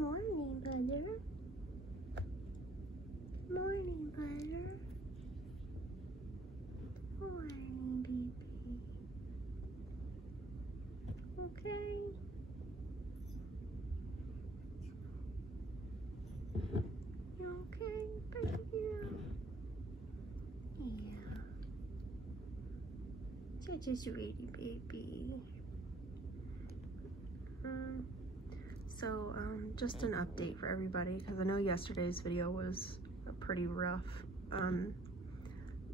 Morning, butter. Morning, butter. Morning, baby. Okay. You okay, baby girl? Yeah. Such a sweetie baby. Just an update for everybody, because I know yesterday's video was pretty rough.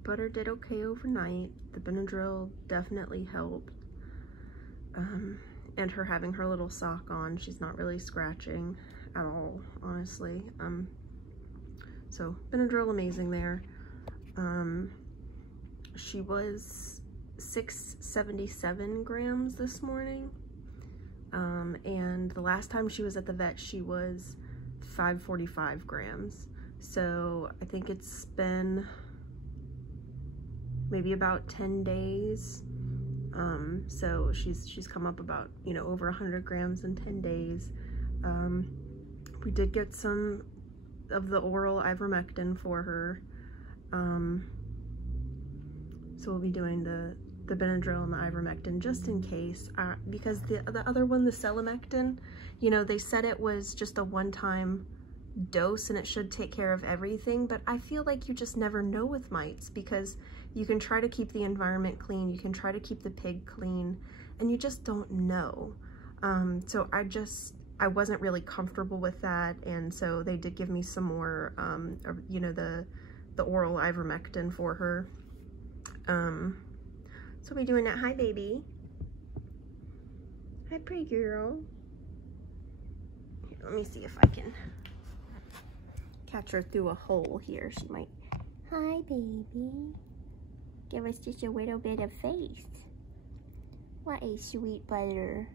Butter did okay overnight. The Benadryl definitely helped. And her having her little sock on, she's not really scratching at all, honestly. So Benadryl, amazing there. She was 677 grams this morning. And the last time she was at the vet, she was 545 grams. So I think it's been maybe about 10 days. So she's come up about, you know, over 100 grams in 10 days. We did get some of the oral ivermectin for her. So we'll be doing the Benadryl and the ivermectin just in case, because the other one, the selamectin, you know, they said it was just a one-time dose and it should take care of everything, but I feel like you just never know with mites, because you can try to keep the environment clean, you can try to keep the pig clean, and you just don't know. So I wasn't really comfortable with that, and so they did give me some more, you know, the oral ivermectin for her. So we're doing that. Hi, baby. Hi, pretty girl. Here, let me see if I can catch her through a hole here. She might. Hi, baby. Give us just a little bit of face. What a sweet butter.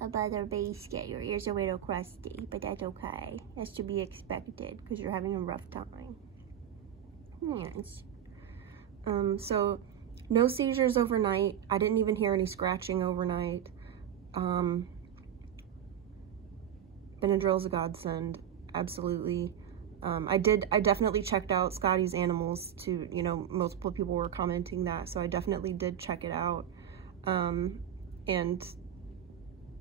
A butter biscuit. Your ears are a little crusty, but that's okay. That's to be expected because you're having a rough time. Yes. So no seizures overnight. I didn't even hear any scratching overnight. Benadryl's a godsend, absolutely. I definitely checked out Scotty's Animals to, you know, multiple people were commenting that, so I definitely did check it out. And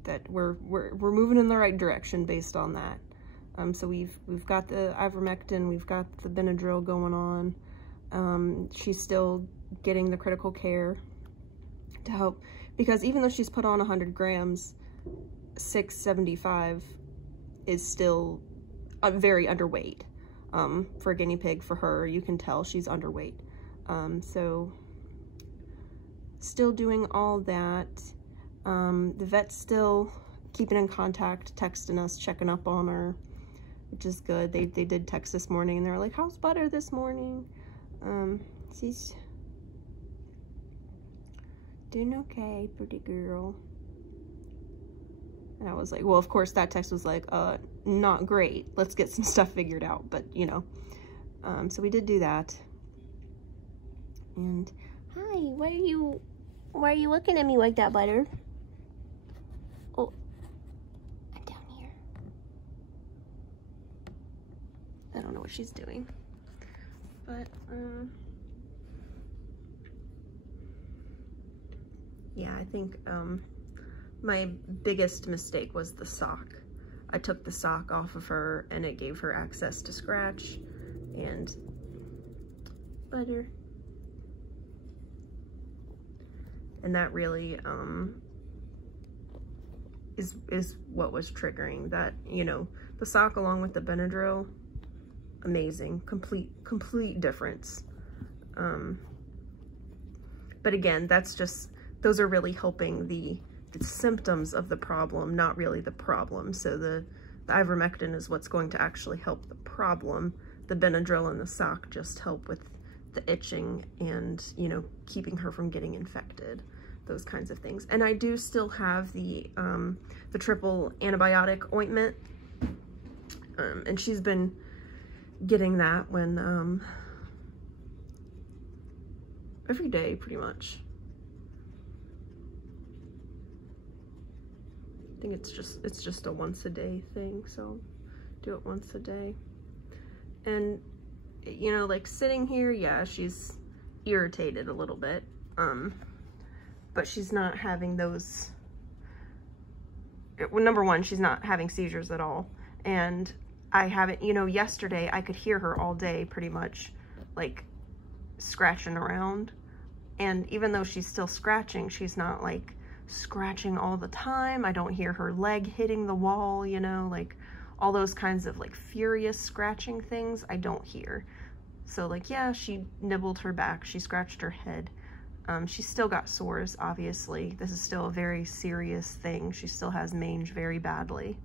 that we're moving in the right direction based on that. So we've got the ivermectin, we've got the Benadryl going on. She's still getting the critical care to help, because even though she's put on 100 grams, 675 is still very underweight. For a guinea pig, for her, you can tell she's underweight. So still doing all that. The vet's still keeping in contact, texting us, checking up on her, which is good. They did text this morning and they were like, how's Butter this morning? She's doing okay, pretty girl. And I was like, well, of course that text was like, not great. Let's get some stuff figured out, but you know. So we did do that. And hi, why are you looking at me like that, Butter? Oh, I'm down here. I don't know what she's doing. But yeah, I think my biggest mistake was the sock. I took the sock off of her and it gave her access to scratch. And Butter. And that really is what was triggering that, you know, the sock along with the Benadryl, amazing, complete difference. But again, that's just, those are really helping the symptoms of the problem, not really the problem. So the ivermectin is what's going to actually help the problem. The Benadryl and the sock just help with the itching and, you know, keeping her from getting infected, those kinds of things. And I do still have the triple antibiotic ointment, and she's been getting that when every day pretty much. I think it's just a once a day thing, so do it once a day. And, you know, like sitting here, yeah, she's irritated a little bit, but she's not having those, well, number one, she's not having seizures at all. And I haven't, you know, yesterday I could hear her all day pretty much, like, scratching around. And even though she's still scratching, she's not like scratching all the time. I don't hear her leg hitting the wall, you know, like all those kinds of like furious scratching things I don't hear. So like, yeah, she nibbled her back, she scratched her head. She's still got sores, obviously. This is still a very serious thing. She still has mange very badly.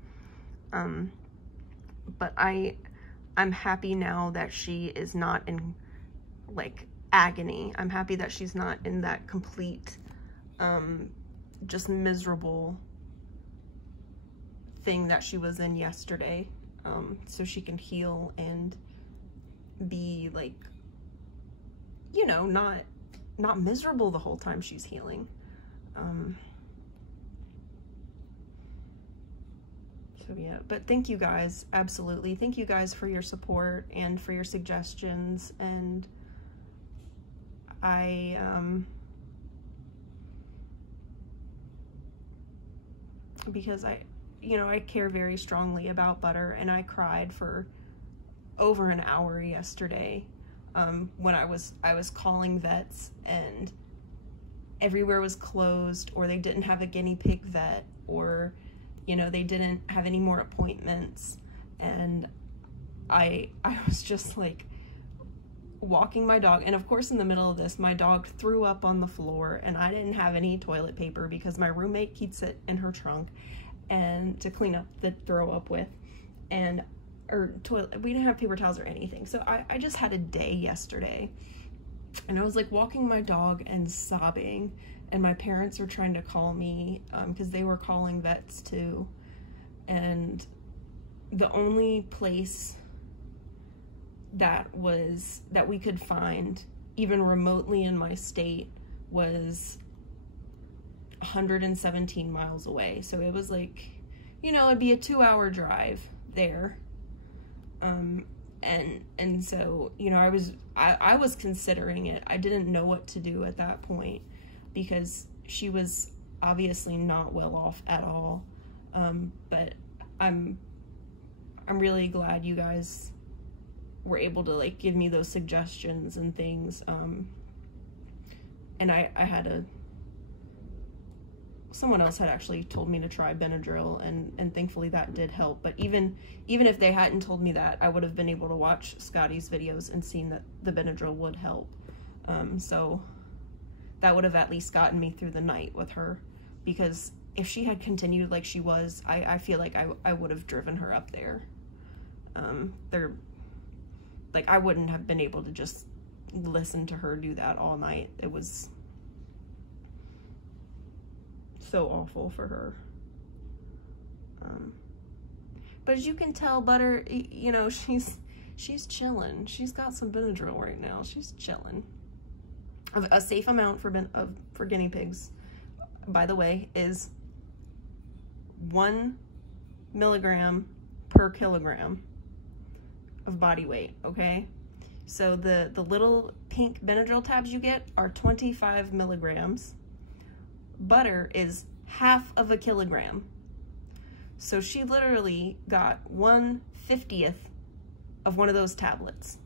But I'm happy now that she is not in like agony. I'm happy that she's not in that complete, just miserable thing that she was in yesterday. So she can heal and be like, you know, not miserable the whole time she's healing. So yeah, but thank you guys, absolutely. Thank you guys for your support and for your suggestions. And because you know, I care very strongly about Butter, and I cried for over an hour yesterday, when I was calling vets and everywhere was closed, or they didn't have a guinea pig vet, or, you know, they didn't have any more appointments. And I was just like walking my dog, and of course in the middle of this my dog threw up on the floor, and I didn't have any toilet paper because my roommate keeps it in her trunk and to clean up the throw up with, and we didn't have paper towels or anything. So I just had a day yesterday, and I was like walking my dog and sobbing, and my parents were trying to call me because they were calling vets too, and the only place that we could find even remotely in my state was 117 miles away. So it was like, you know, it'd be a 2-hour drive there. And so, you know, I was considering it. I didn't know what to do at that point because she was obviously not well off at all. But I'm really glad you guys were able to like give me those suggestions and things. And I had someone else had actually told me to try Benadryl, and thankfully that did help. But even if they hadn't told me that, I would have been able to watch Scotty's videos and seen that the Benadryl would help. So that would have at least gotten me through the night with her, because if she had continued like she was, I feel like I would have driven her up there. Like, I wouldn't have been able to just listen to her do that all night. It was so awful for her. But as you can tell, Butter, you know, she's chilling. She's got some Benadryl right now. She's chilling. A safe amount for guinea pigs, by the way, is 1 milligram per kilogram of body weight, okay? So the little pink Benadryl tabs you get are 25 milligrams. Butter is half of a kilogram. So she literally got 1/50th of one of those tablets.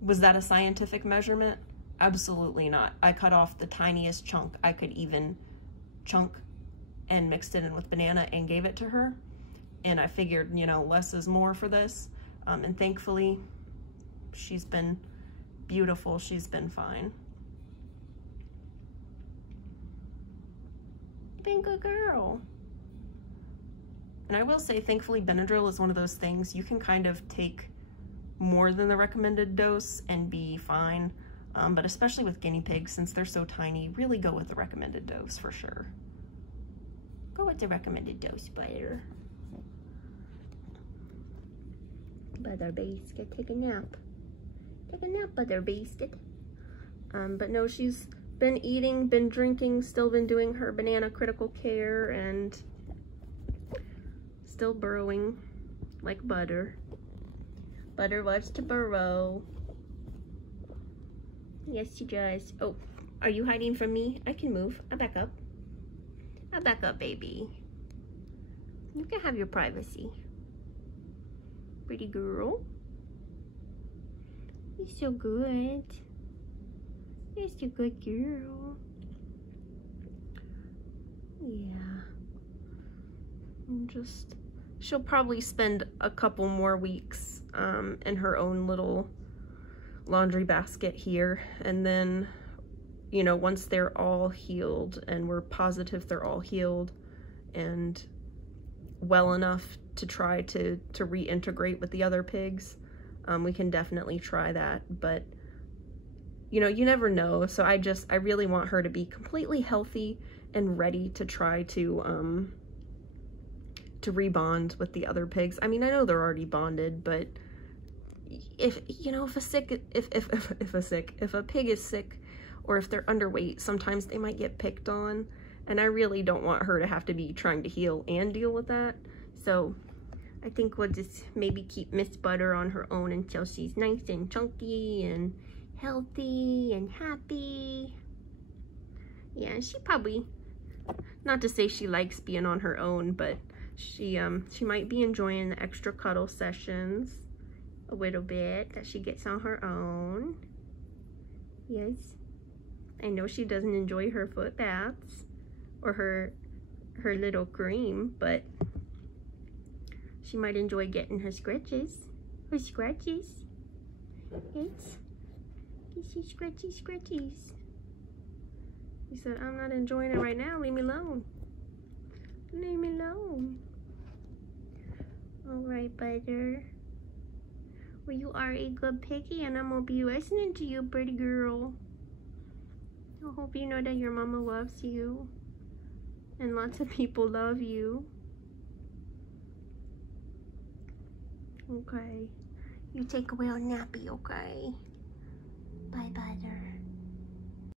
Was that a scientific measurement? Absolutely not. I cut off the tiniest chunk I could even chunk and mixed it in with banana and gave it to her. And I figured, you know, less is more for this. And thankfully, she's been beautiful. She's been fine. Been a good girl. And I will say, thankfully, Benadryl is one of those things you can kind of take more than the recommended dose and be fine. But especially with guinea pigs, since they're so tiny, really go with the recommended dose for sure. Go with the recommended dose, Butter. Butter Biscuit, take a nap. Take a nap, Butter Biscuit. But no, she's been eating, been drinking, still been doing her banana critical care, and still burrowing like Butter. Butter loves to burrow. Yes, she does. Oh, are you hiding from me? I can move. I'll back up. I'll back up, baby. You can have your privacy. Pretty girl. You're so good. You're so good girl. Yeah. She'll probably spend a couple more weeks in her own little laundry basket here, and then, you know, once they're all healed and we're positive they're all healed and well enough to try to reintegrate with the other pigs, we can definitely try that. But you know, you never know. So I really want her to be completely healthy and ready to try to rebond with the other pigs. I mean, I know they're already bonded, but if, you know, if a pig is sick or if they're underweight, sometimes they might get picked on, and I really don't want her to have to be trying to heal and deal with that. So I think we'll just maybe keep Miss Butter on her own until she's nice and chunky and healthy and happy. Yeah, she probably, not to say she likes being on her own, but she might be enjoying the extra cuddle sessions a little bit that she gets on her own. Yes, I know she doesn't enjoy her foot baths or her little cream, but she might enjoy getting her scratches. Her scratches. Yes. Get your scratchies. He said, I'm not enjoying it right now. Leave me alone. Leave me alone. Alright, Butter. Well, you are a good piggy, and I'm gonna be listening to you, pretty girl. I hope you know that your mama loves you. And lots of people love you. Okay. You take a real nappy, okay? Bye, Butter.